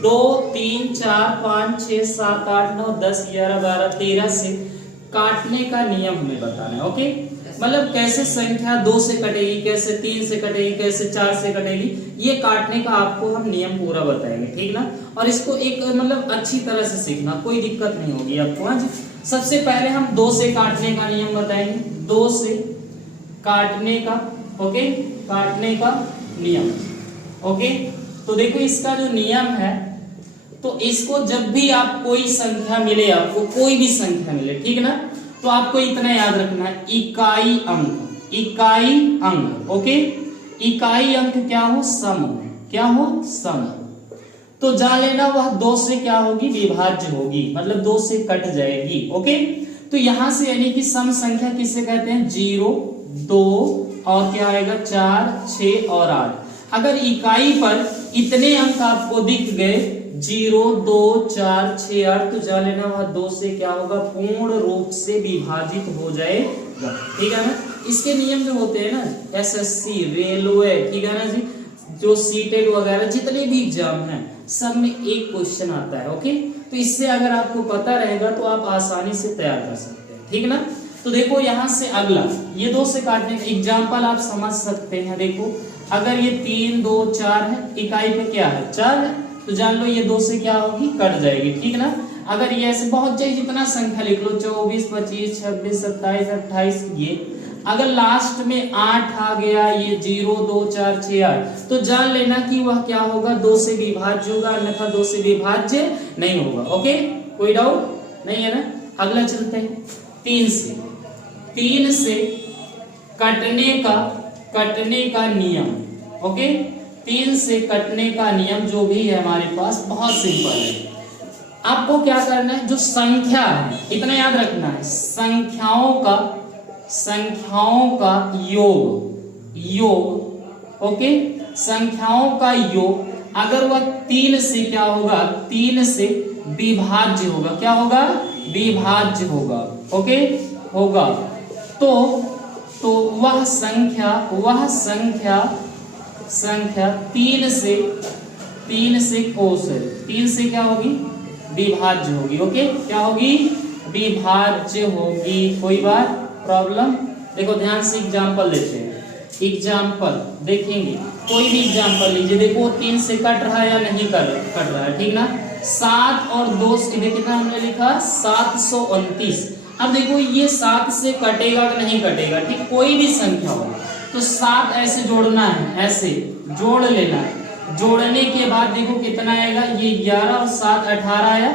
2 3 4 5 6 7 8 9 10 11 12 13 से काटने का नियम हमें बताना है। ओके, मतलब कैसे संख्या 2 से कटेगी, कैसे 3 से कटेगी, कैसे 4 से कटेगी, ये काटने का आपको हम नियम पूरा बताएंगे, ठीक ना। और इसको एक मतलब अच्छी तरह से सीखना, कोई दिक्कत नहीं होगी आपको। आज सबसे पहले हम 2 से काटने का नियम बताएंगे, 2 से काटने का, ओके, काटने का नियम। ओके, तो देखो इसका जो नियम है, तो इसको जब भी आप कोई संख्या मिले, आपको कोई भी संख्या मिले, ठीक ना, तो आपको इतना याद रखना है, इकाई अंक, इकाई अंक। ओके, इकाई अंक क्या हो, सम, क्या हो, सम। तो जान लेना वह 2 से क्या होगी, विभाज्य होगी, मतलब 2 से कट जाएगी। ओके, तो यहां से यानी कि सम संख्या किसे कहते हैं, 0 2 और क्या आएगा 4 6 और 8। अगर इकाई पर इतने अंक आपको दिख गए 0 2 4 6 8, तो जान लेना वह 2 से क्या होगा, पूर्ण रूप से विभाजित हो जाएगा, ठीक है ना। इसके नियम जो होते हैं ना, एसएससी, रेलवे, ठीक है ना जी, जो सीटेट वगैरह जितने भी एग्जाम हैं सब में एक क्वेश्चन आता है। ओके, तो इससे अगर आपको पता रहेगा तो आप आसानी से तैयार कर सकते हैं, ठीक ना। तो देखो यहां से अगला, ये 2 से काटने का एग्जाम्पल आप समझ सकते हैं। देखो अगर ये 3 2 4 है, इकाई पे क्या है 4 है, तो जान लो ये 2 से क्या होगी, कट जाएगी, ठीक ना। अगर ये ऐसे बहुत चाहिए जितना संख्या लिख लो, 24 25 26 27 28, ये अगर लास्ट में 8 आ गया, ये 0 2 4 6 8, तो जान लेना कि वह क्या होगा, 2 से विभाज्य होगा, अन्यथा 2 से विभाज्य नहीं होगा। ओके, कोई डाउट नहीं है ना। अगला चलते हैं 3 से, 3 से कटने का नियम। ओके, 3 से कटने का नियम जो भी है हमारे पास बहुत सिंपल है। आपको क्या करना है, जो संख्या है इतना याद रखना है, संख्याओं का योग। ओके, संख्याओं का योग अगर वह 3 से क्या होगा, 3 से विभाज्य होगा, क्या होगा, विभाज्य होगा। ओके, होगा तो वह संख्या 3 से कोस है, 3 से क्या होगी, विभाज्य होगी। ओके, क्या होगी, विभाज्य होगी। कोई बात प्रॉब्लम। देखो ध्यान से एग्जांपल लेते हैं, एग्जांपल देखेंगे, कोई भी एग्जांपल लीजिए। देखो 3 से कट रहा है या नहीं कट रहा है, ठीक ना। 7 और 2 से कितना हमने लिखा, 729। अब देखो ये 7 से कटेगा कि नहीं कटेगा, ठीक, कोई भी संख्या हो तो 7 ऐसे जोड़ना है, ऐसे जोड़ लेना है। जोड़ने के बाद देखो कितना आएगा, ये 11 और 7 18 आया।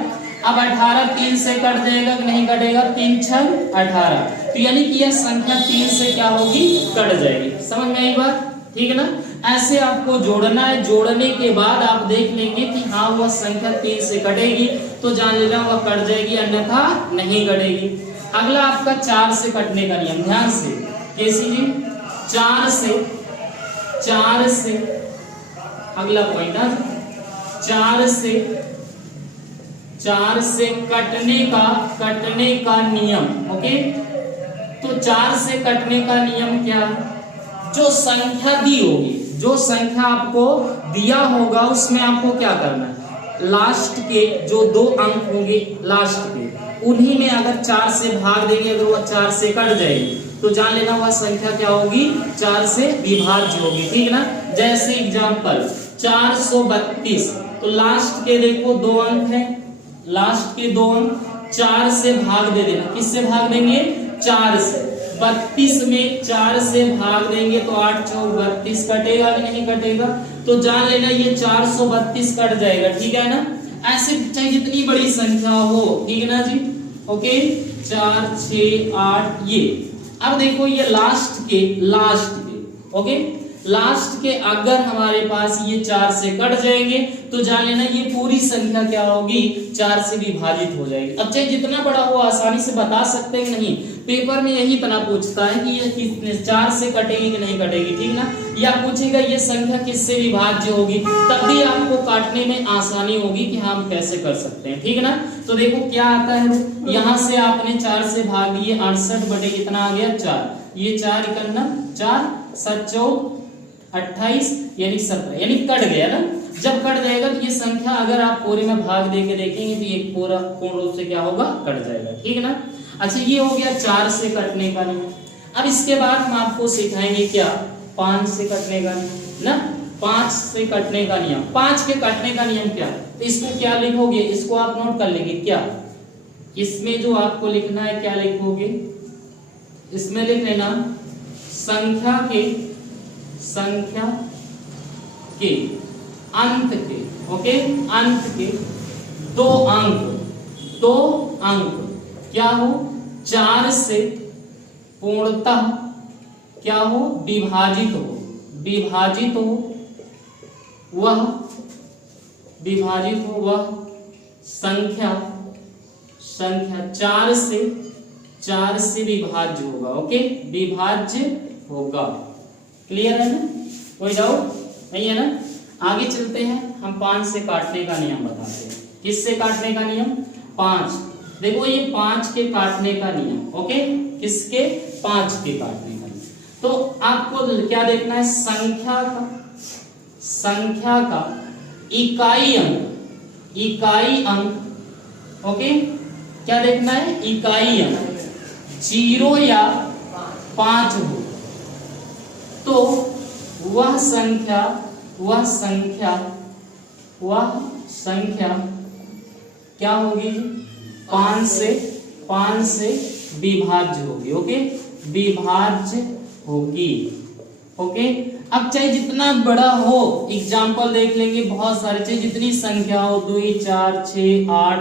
अब 18 3 से कट जाएगा कि नहीं कटेगा, 3 6 18, तो यानी कि यह संख्या 3 से क्या होगी, कट जाएगी। समझ में आई बात, ठीक है ना। ऐसे आपको जोड़ना है, जोड़ने के बाद आप देख लेंगे कि हाँ वह संख्या 3 से कटेगी, तो जान लेना वह कट जाएगी, अन्यथा नहीं कटेगी। अगला आपका 4 से कटने का नियम, ध्यान से कैसी जी, 4 से अगला पॉइंट है, 4 से कटने का नियम। ओके, तो 4 से कटने का नियम क्या है, जो संख्या दी होगी, जो संख्या आपको दिया होगा उसमें आपको क्या करना है, लास्ट के जो 2 अंक होंगे लास्ट के, उन्हीं में अगर 4 से भाग देंगे, अगर वह 4 से कट जाएगी तो जान लेना वह संख्या क्या होगी, 4 से विभाज्य होगी, ठीक ना। जैसे एग्जांपल 432, तो लास्ट के देखो 2 अंक हैं, लास्ट के 2 अंक 4 से भाग दे देना, किससे भाग देंगे, 4 से। 32 में 4 से भाग देंगे तो 8 4 32, कटेगा कि नहीं कटेगा, तो जान लेना ये 432 कट जाएगा, ठीक है ना। ऐसे चाहे जितनी बड़ी संख्या हो, ठीक है ना जी। ओके, 4 6 8 ये। अब देखो ये लास्ट के ओके, लास्ट के अगर हमारे पास ये 4 से कट जाएंगे तो जान लेना ये पूरी संख्या क्या होगी, 4 से विभाजित हो जाएगी। अब चाहे जितना बड़ा हो आसानी से बता सकते हैं नहीं, पेपर में यही तना पूछता है कि ये कितने 4 से कटेगी कि नहीं कटेगी, ठीक ना, या पूछेगा ये संख्या किससे विभाज्य होगी, तब भी आपको काटने में आसानी होगी कि हम कैसे कर सकते हैं, ठीक ना। तो देखो क्या आता है, यहाँ से आपने 4 से भाग दिए, 68 बटे कितना आ गया 4, ये 4 इकन्ना 4 7 4 28 यानी 17, यानी कट गया ना। जब कट जाएगा तो ये संख्या अगर आप पूरे में भाग दे के देखेंगे तो ये पूरा पूर्ण रूप से क्या होगा, कट जाएगा, ठीक है ना। अच्छा ये हो गया 4 से कटने का नियम। अब इसके बाद हम आपको सिखाएंगे क्या, 5 से कटने का नियम ना, 5 से कटने का नियम। 5 के कटने का नियम क्या, तो इसको क्या लिखोगे, इसको आप नोट कर लेंगे क्या, इसमें जो आपको लिखना है क्या लिखोगे, इसमें लिख लेना संख्या के अंत के, ओके, अंत के 2 अंक क्या हो, 4 से पूर्णतः क्या हो, विभाजित हो वह संख्या 4 से विभाज्य होगा, ओके, विभाज्य होगा। क्लियर है ना, कोई डाउट नहीं है ना। आगे चलते हैं, हम 5 से काटने का नियम बताते हैं। किससे काटने का नियम, 5, देखो ये 5 के काटने का नियम, ओके, किसके, 5 के काटने का नियम। तो आपको क्या देखना है, संख्या का इकाई अंक, ओके, क्या देखना है, इकाई अंक 0 या 5 हो तो वह संख्या क्या होगी, 5 से विभाज्य होगी, ओके, विभाज्य होगी, ओके। अब चाहे जितना बड़ा हो, एग्जाम्पल देख लेंगे बहुत सारे, चाहे जितनी संख्या हो 2 4 6 8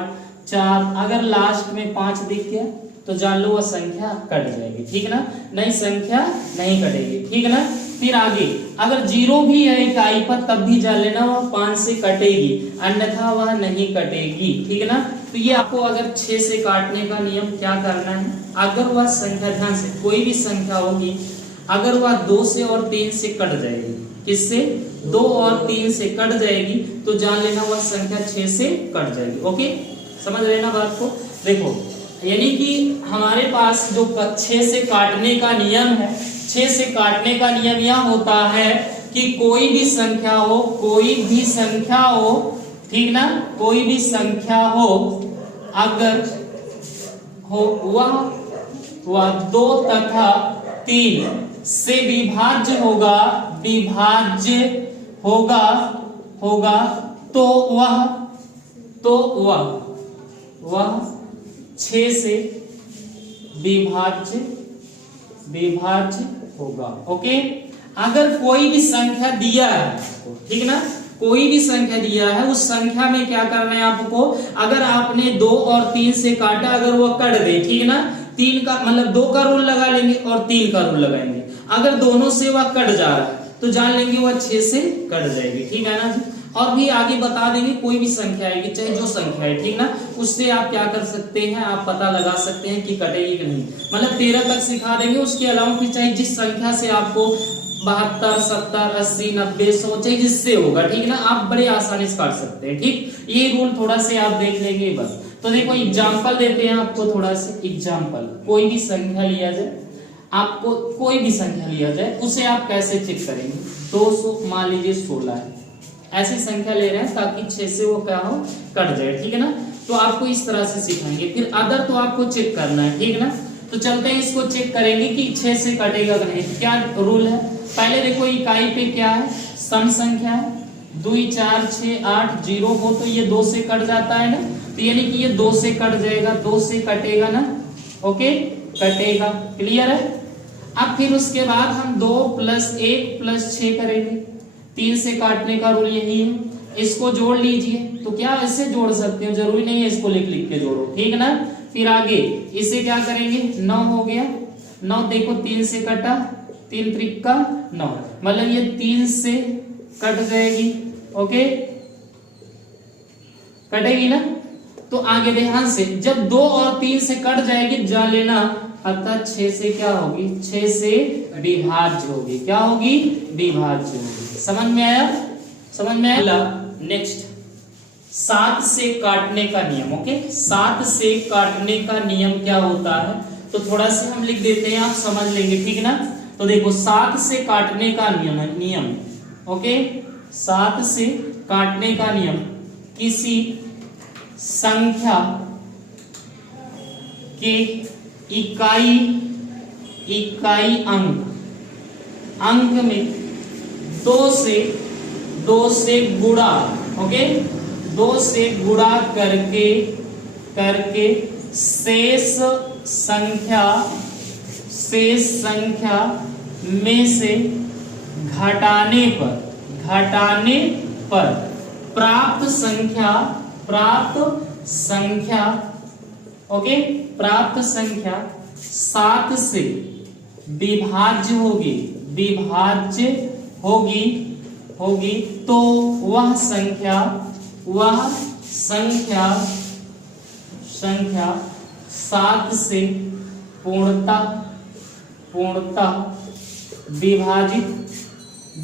4, अगर लास्ट में 5 दिख गया तो जान लो वह संख्या कट जाएगी, ठीक है ना, नई संख्या नहीं कटेगी, ठीक है ना। फिर आगे अगर 0 भी है इकाई पर तब भी जान लेना वह 5 से कटेगी, अन्यथा वह नहीं कटेगी, ठीक है ना। तो ये आपको अगर 6 से काटने का नियम क्या करना है, अगर वह संख्या, ध्यान से, कोई भी संख्या होगी अगर वह 2 से और 3 से कट जाएगी, किससे, 2 और 3 से कट जाएगी तो जान लेना वह संख्या 6 से कट जाएगी, ओके, समझ लेना बात को। देखो यानी कि हमारे पास जो 6 से काटने का नियम है, 6 से काटने का नियम यह होता है कि कोई भी संख्या हो, ठीक ना, कोई भी संख्या हो अगर हो वह 2 तथा 3 से विभाज्य होगा तो वह 6 से विभाज्य होगा, ओके। अगर कोई भी संख्या दिया है, ठीक ना, कोई भी संख्या दिया है, उस संख्या में क्या करना है आपको, अगर आपने 2 और 3 से काटा, अगर वो कट गए, ठीक ना, 3 का मतलब 2 का रूल लगा लेंगे और 3 का रूल लगाएंगे, अगर दोनों से वह कट जा रहा है तो जान लेंगे वह 6 से कट जाएगी, ठीक है ना। और भी आगे बता देंगे, कोई भी संख्या आएगी, चाहे जो संख्या है, ठीक ना, उससे आप क्या कर सकते हैं, आप पता लगा सकते हैं कि कटेगी कि नहीं, मतलब 13 तक सिखा देंगे। उसके अलावा फिर चाहे जिस संख्या से आपको 72 70 80 90 100 चाहे जिससे होगा, ठीक ना, आप बड़े आसानी से काट सकते हैं, ठीक। ये रूल थोड़ा से आप देख लेंगे बस। तो देखो एग्जाम्पल देते हैं आपको, थोड़ा से एग्जाम्पल, कोई भी संख्या लिया जाए, आपको कोई भी संख्या लिया जाए उसे आप कैसे चेक करेंगे, 200 मान लीजिए 16 है, ऐसी संख्या ले रहे हैं ताकि 6 से वो क्या हो, कट जाए, ठीक है ना। तो आपको इस तरह से सिखाएंगे, फिर अदर तो आपको चेक करना है, ठीक है ना। तो चलते हैं इसको चेक करेंगे कि 6 से कटेगा कि नहीं। क्या रूल है, पहले देखो इकाई पे क्या है, सम संख्या है, 2 4 6 8 0 हो तो ये 2 से कट जाता है ना, तो यानी कि ये 2 से कट जाएगा, 2 से कटेगा ना, ओके, कटेगा, क्लियर है। अब फिर उसके बाद हम 2 + 1 + 6 करेंगे, 3 से काटने का रूल यही है, इसको जोड़ लीजिए। तो क्या इससे जोड़ सकते हो, जरूरी नहीं है इसको लिख के जोड़ो, ठीक ना। फिर आगे इसे क्या करेंगे, 9 हो गया, 9 देखो 3 से कटा, 3 त्रिक का 9, मतलब ये 3 से कट जाएगी, ओके, कटेगी ना। तो आगे ध्यान से, जब 2 और 3 से कट जाएगी जान लेना, अर्थात 6 से क्या होगी, 6 से विभाज्य होगी, क्या होगी, विभाज्य होगी। समझ में आया, समझ में आया। नेक्स्ट 7 से काटने का नियम, ओके, 7 से काटने का नियम क्या होता है, तो थोड़ा से हम लिख देते हैं, आप समझ लेंगे, ठीक ना। तो देखो 7 से काटने का नियम, ओके, 7 से काटने का नियम, किसी संख्या के इकाई अंक में दो से गुणा, ओके, 2 से गुणा करके शेष संख्या में से घटाने पर प्राप्त संख्या ओके, प्राप्त संख्या 7 से विभाज्य होगी तो वह संख्या 7 से पूर्णतः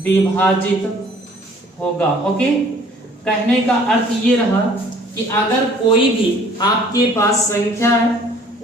विभाजित होगा। ओके, कहने का अर्थ ये रहा कि अगर कोई भी आपके पास संख्या है,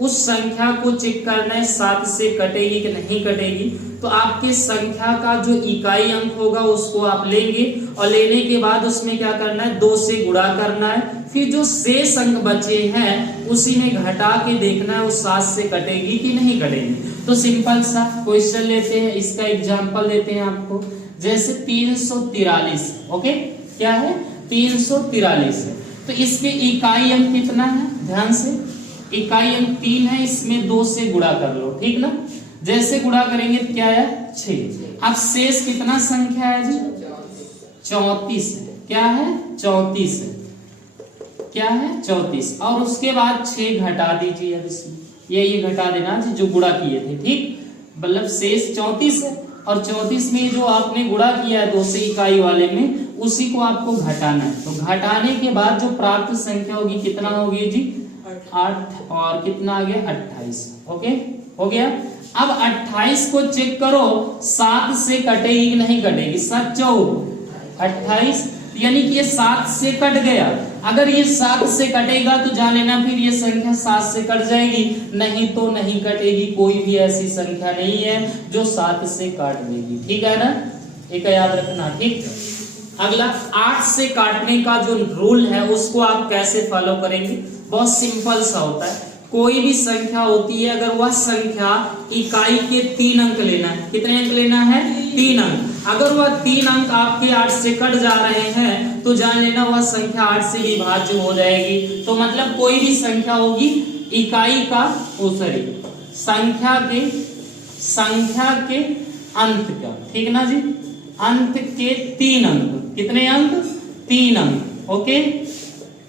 उस संख्या को चेक करना है 7 से कटेगी कि नहीं कटेगी। तो आपके संख्या का जो इकाई अंक होगा उसको आप लेंगे और लेने के बाद उसमें क्या करना है, 2 से गुणा करना है, फिर जो शेष अंक बचे हैं उसी में घटा के देखना है वो 7 से कटेगी कि नहीं कटेगी। तो सिंपल सा क्वेश्चन लेते हैं, इसका एग्जांपल देते हैं आपको। जैसे 343, ओके, क्या है 343 है, तो इसके इकाई अंक कितना है, ध्यान से, इकाई अंक 3 है, इसमें 2 से गुणा कर लो, ठीक ना। जैसे गुणा करेंगे तो क्या है 6। अब शेष कितना संख्या है जी, 34 है, क्या है 34 है, क्या है 34, और उसके बाद 6 घटा दीजिए। अब इसमें ये घटा देना जी जो गुणा किए थे, ठीक, मतलब शेष 34 है और 34 में जो आपने गुणा किया है 2 से इकाई वाले में, उसी को आपको घटाना है। तो घटाने के बाद जो प्राप्त संख्या होगी कितना होगी जी 8, और कितना आ गया 28, ओके, हो गया। अब 28 को चेक करो 7 से कटेगी कि नहीं कटेगी, 7 4 28, यानी कि ये 7 से कट गया। अगर ये 7 से कटेगा तो जान लेना फिर ये संख्या 7 से कट जाएगी, नहीं तो नहीं कटेगी। कोई भी ऐसी संख्या नहीं है जो 7 से काट देगी, ठीक है ना, एक याद रखना, ठीक। अगला 8 से काटने का जो रूल है उसको आप कैसे फॉलो करेंगे, बहुत सिंपल सा होता है। कोई भी संख्या होती है, अगर वह संख्या इकाई के 3 अंक लेना है, कितने अंक लेना है 3 अंक। अगर वह 3 अंक आपके 8 से कट जा रहे हैं तो जान लेना वह संख्या 8 से विभाज्य हो जाएगी। तो मतलब कोई भी संख्या होगी इकाई का संख्या के अंत का, ठीक ना जी, अंत के 3 अंक, कितने अंक 3 अंक, ओके,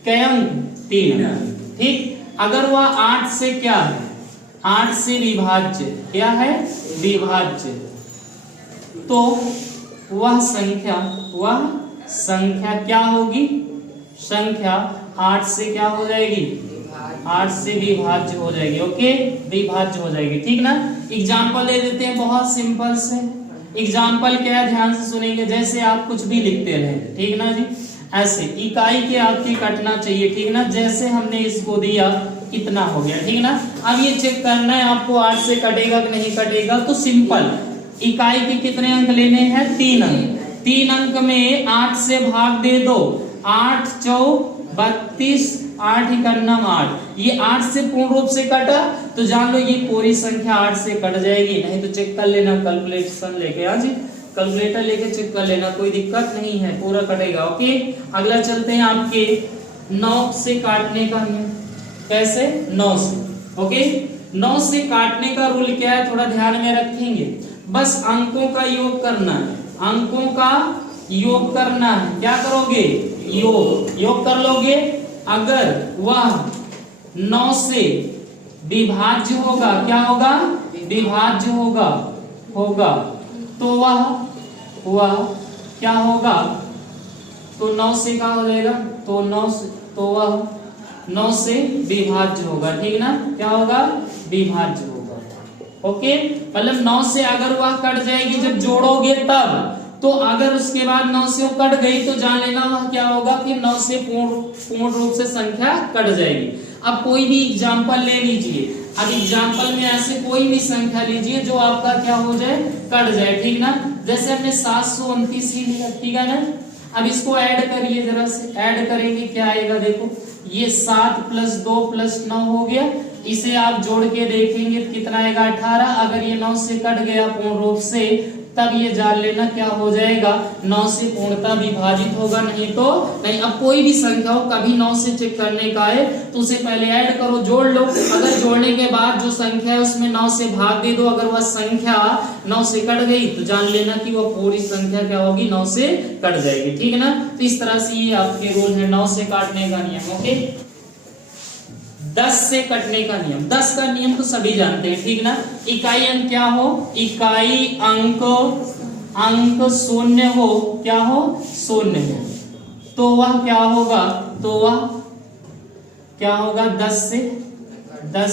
कै अंक 3 अंक, ठीक। अगर वह 8 से क्या है, 8 से विभाज्य, क्या है विभाज्य, तो वह संख्या क्या होगी, संख्या 8 से क्या हो जाएगी, 8 से विभाज्य हो जाएगी, ओके, विभाज्य हो जाएगी, ठीक ना। एग्जाम्पल ले देते हैं, बहुत सिंपल से एग्जाम्पल क्या है, ध्यान से सुनेंगे। जैसे आप कुछ भी लिखते रहे, ठीक ना जी, ऐसे इकाई के आपके कटना चाहिए, ठीक ना। जैसे हमने इसको दिया कितना हो गया, ठीक ना। अब ये चेक करना है आपको 8 से कटेगा कि नहीं कटेगा। तो सिंपल, इकाई के कितने अंक लेने हैं 3 अंक, 3 अंक में 8 से भाग दे दो, 8 4 32, 8 इकन्नम 8, ये 8 से पूर्ण रूप से कटा तो जान लो ये पूरी संख्या 8 से कट जाएगी। नहीं तो चेक कर लेना, कैलकुलेशन लेके, हाँ जी, कैलकुलेटर लेके चेक कर लेना, कोई दिक्कत नहीं है, पूरा कटेगा, ओके। अगला चलते हैं आपके 9 से काटने का नियम, कैसे 9 से, ओके। 9 से काटने का रूल क्या है, थोड़ा ध्यान में रखेंगे। बस अंकों का योग करना है, अंकों का योग करना है। क्या करोगे, योग कर लोगे। अगर वह 9 से विभाज्य होगा, क्या होगा विभाज्य होगा तो वह क्या होगा, तो 9 से क्या हो जाएगा, तो 9 से, तो वह 9 से विभाज्य होगा, ठीक ना, क्या होगा विभाज्य होगा, ओके। मतलब 9 से अगर वह कट जाएगी जब जोड़ोगे तब, तो अगर उसके बाद 9 से वो कट गई तो जान लेना वह क्या होगा, फिर 9 से पूर्ण रूप से संख्या कट जाएगी। अब कोई भी एग्जाम्पल ले लीजिए, अब एग्जाम्पल में ऐसे कोई भी संख्या लीजिए जो आपका क्या हो जाए, कट जाए, ठीक ना। जैसे हमने 729 ही लिया, ठीक है ना। अब इसको ऐड करिए जरा से, ऐड करेंगे क्या आएगा देखो, ये 7 + 2 + 9 हो गया। इसे आप जोड़ के देखेंगे कितना आएगा 18। अगर ये 9 से कट गया पूर्ण रूप से तब ये जान लेना क्या हो जाएगा, 9 से पूर्णतः विभाजित होगा, नहीं तो नहीं। अब कोई भी संख्या हो, कभी 9 से चेक करने का है तो उसे पहले ऐड करो, जोड़ लो। अगर जोड़ने के बाद जो संख्या है उसमें 9 से भाग दे दो, अगर वह संख्या 9 से कट गई तो जान लेना कि वह पूरी संख्या क्या होगी, 9 से कट जाएगी, ठीक है ना। तो इस तरह से ये आपके रूल है 9 से काटने का नियम। ओके, 10 से कटने का नियम, 10 का नियम तो सभी जानते हैं, ठीक ना। इकाई अंक क्या हो, इकाई अंक शून्य हो, क्या हो, शून्य हो, तो वह क्या होगा, तो वह क्या होगा 10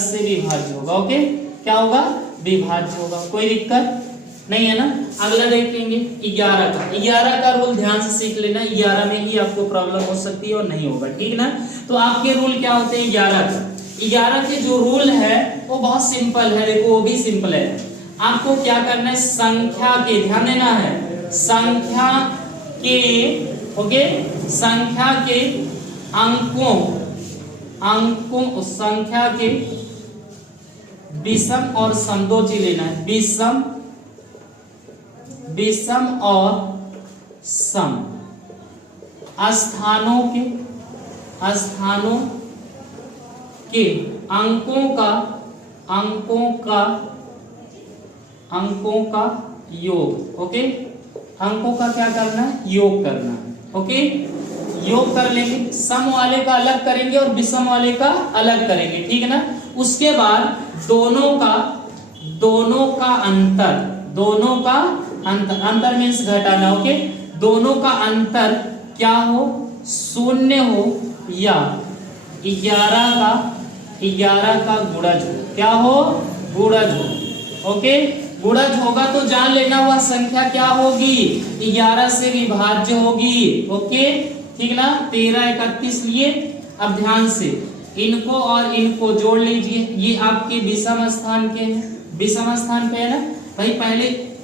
से विभाज्य होगा। ओके, क्या होगा, विभाज्य होगा, कोई दिक्कत नहीं है ना। अगला देखेंगे 11 का रूल ध्यान से सीख लेना, 11 में ही आपको प्रॉब्लम हो सकती है और नहीं होगा, ठीक ना। तो आपके रूल क्या होते हैं 11 के जो रूल है वो बहुत सिंपल है, देखो वो भी सिंपल है। आपको क्या करना है, संख्या के, ध्यान देना है, संख्या के, ओके, संख्या के अंकों संख्या के विषम और सम, दो चीज लेना है, विषम और सम स्थानों के अंकों का योग। ओके, अंकों का क्या करना है, योग करना है। ओके, योग कर लेंगे, सम वाले का अलग करेंगे और विषम वाले का अलग करेंगे, ठीक है ना। उसके बाद दोनों का अंतर मीन्स घटाना। ओके, दोनों का अंतर क्या हो, शून्य हो या 11 का गुणज हो, क्या हो, गुणज हो। ओके, गुणज होगा तो जान लेना वह संख्या क्या होगी, 11 से विभाज्य होगी। ओके, ठीक ना। 13, 31 लिए। अब ध्यान से इनको और इनको जोड़ लीजिए, ये आपके विषम स्थान के हैं, विषम स्थान पे है ना भाई,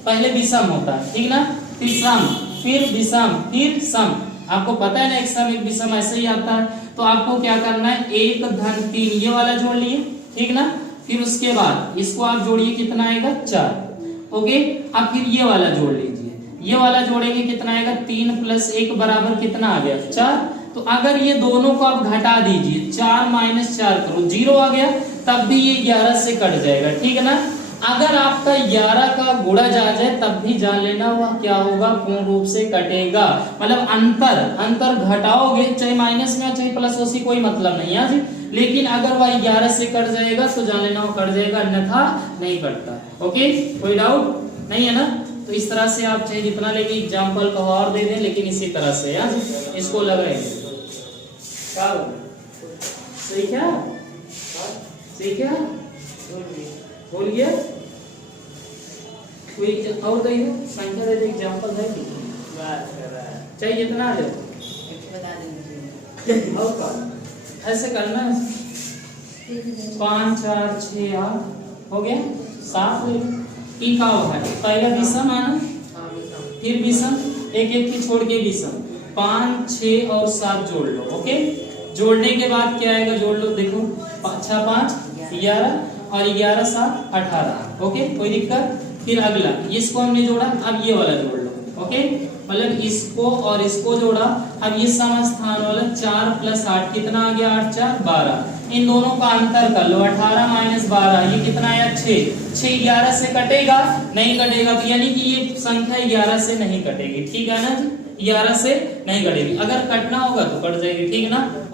पहले विषम होता है, ठीक ना, फिर सम, फिर विषम, फिर सम। आपको पता है ना, एक सम एक विषम ऐसे ही आता है। तो आपको क्या करना है, 1 धन 3 ये वाला जोड़ लिए, ठीक ना। फिर उसके बाद इसको आप जोड़िए, कितना आएगा 4। ओके, अब फिर ये वाला जोड़ लीजिए, ये वाला जोड़ेंगे कितना आएगा, 3 + 1 बराबर कितना आ गया 4। तो अगर ये दोनों को आप घटा दीजिए, 4 - 4 करो, 0 आ गया, तब भी ये 11 से कट जाएगा, ठीक है ना। अगर आपका 11 का गुणज आ जाए तब भी जान लेना वह क्या होगा, पूर्ण रूप से कटेगा। मतलब अंतर घटाओगे, चाहे माइनस में हो चाहे प्लस हो, सी कोई मतलब नहीं है जी। लेकिन अगर वह 11 से कट जाएगा तो जान लेना वो कट जाएगा, अन्यथा नहीं कटता। ओके, कोई डाउट नहीं है ना। तो इस तरह से आप चाहे जितना लेके एग्जाम्पल का और दे दें, लेकिन इसी तरह से यार इसको लगाएंगे। सही क्या, सही क्या बोल गया, कोई और दे दो, संख्या दे दे, एग्जाम्पल है कि चाहिए जितना ले बता दीजिए। और का ऐसे करना है, 5, 4, 6, 8 हो गया, 7 हो गया। ई का है, पहला विषम है ना, फिर विषम, एक की छोड़ के विषम, 5, 6 और 7 जोड़ लो। ओके, जोड़ने के बाद क्या आएगा, जोड़ लो, देखो 6, 5, 11 और 11, 7, 18। ओके, कोई दिक्कत। फिर अगला इसको हमने जोड़ा, अब ये वाला जोड़ लो। ओके, मतलब इसको और इसको जोड़ा, अब ये समस्थान वाला 4 + 8 कितना आ गया, 8, 4, 12। इन दोनों का अंतर कर लो, 18 - 12 ये कितना आया 6। 6 11 से कटेगा, नहीं कटेगा, यानी कि ये संख्या 11 से नहीं कटेगी, ठीक है ना, 11 से नहीं कटेगी। अगर कटना होगा तो कट जाएगी, ठीक है ना।